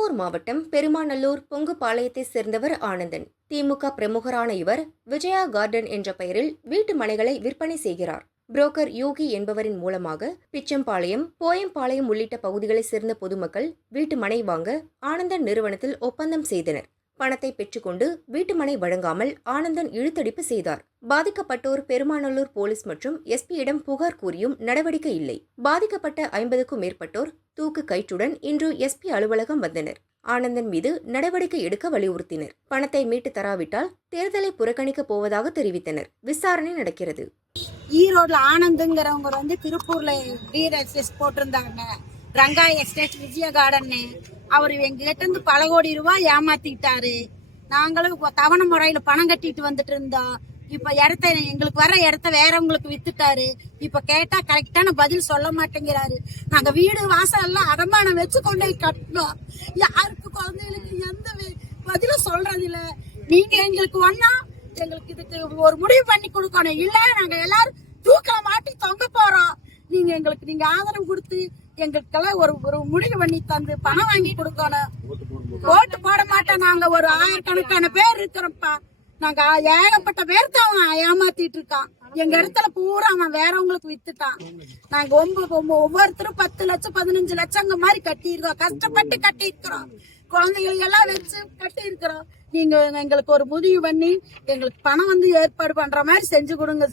திருப்பூர் மாவட்டம் பெருமாநல்லூர் பொங்குபாளையத்தை சேர்ந்தவர் ஆனந்தன். திமுக பிரமுகரான இவர் விஜயா கார்டன் என்ற பெயரில் வீட்டு மனைகளை விற்பனை செய்கிறார். புரோக்கர் யோகி என்பவரின் மூலமாக பிச்சம்பாளையம் போயம்பாளையம் உள்ளிட்ட பகுதிகளைச் சேர்ந்த பொதுமக்கள் வீட்டு மனை வாங்க ஆனந்தன் நிறுவனத்தில் ஒப்பந்தம் செய்தனர். பணத்தை பெற்றுக்கொண்டு வீட்டுமனை வழங்காமல் ஆனந்தன் இழுத்தடிப்பு செய்தார். பாதிக்கப்பட்டோர் பெருமாநல்லூர் போலீஸ் மற்றும் எஸ்பியிடம் புகார் கூறியும் நடவடிக்கை இல்லை. பாதிக்கப்பட்ட ஐம்பதுக்கும் மேற்பட்டோர் தூக்கு கயிற்றுடன் இன்று எஸ்பி அலுவலகம் வந்தனர். ஆனந்தன் மீது நடவடிக்கை எடுக்க வலியுறுத்தினர். பணத்தை மீட்டு தராவிட்டால் தேர்தலை புறக்கணிக்கப் போவதாக தெரிவித்தனர். விசாரணை நடக்கிறது. ஈரோடுல ஆனந்துங்கிறவங்க வந்து திருப்பூர்ல ரீ போட்டிருந்தாங்க. ரங்கா எஸ்டேட் விஜய கார்டன் அவர் எங்ககிட்ட இருந்து பல கோடி ரூபாய் ஏமாத்திட்டாரு. நாங்களும் இப்போ தவணை முறையில பணம் கட்டிட்டு வந்துட்டு இருந்தோம். இப்ப இடத்த எங்களுக்கு வர இடத்த வேறவங்களுக்கு வித்துட்டாரு. இப்ப கேட்டா கரெக்டான பதில் சொல்ல மாட்டேங்கிறாரு. நாங்க வீடு வாசல் எல்லாம் அடமானம் வச்சு கொண்டு போய் கட்டணும் யாருக்கு குழந்தைகளுக்கு எந்த பதிலும் சொல்றது இல்ல நீங்க எங்களுக்கு ஒன்னா எங்களுக்கு இதுக்கு ஒரு முடிவு பண்ணி கொடுக்கணும். இல்ல நாங்க எல்லாரும் தூக்கல மாட்டி தொங்க போறோம். நீங்க எங்களுக்கு நீங்க ஆதரவு கொடுத்து எங்களுக்கெல்லாம் ஒரு ஒரு முடிவு பண்ணி தந்து பணம் வாங்கி கொடுக்கணும். ஓட்டு போட மாட்டோம். நாங்க ஒரு ஆயிரக்கணக்கான பேர் இருக்கிறோம்ப்பா. நாங்க ஏகப்பட்ட பேர் தான் அவன் ஏமாத்திட்டு இருக்கான். எங்க இடத்துல பூரா அவன் வேறவங்களுக்கு வித்துட்டான். நாங்க ஒவ்வொருத்தரும் பத்து லட்சம் பதினஞ்சு லட்சங்க மாதிரி கட்டியிருக்கோம். கஷ்டப்பட்டு கட்டி இருக்கிறோம் குழந்தைகளை எல்லாம் வச்சு கட்டி இருக்கிறோம் நீங்க எங்களுக்கு ஒரு முடிவு பண்ணி எங்களுக்கு பணம் வந்து ஏற்பாடு பண்ற மாதிரி செஞ்சு கொடுங்க.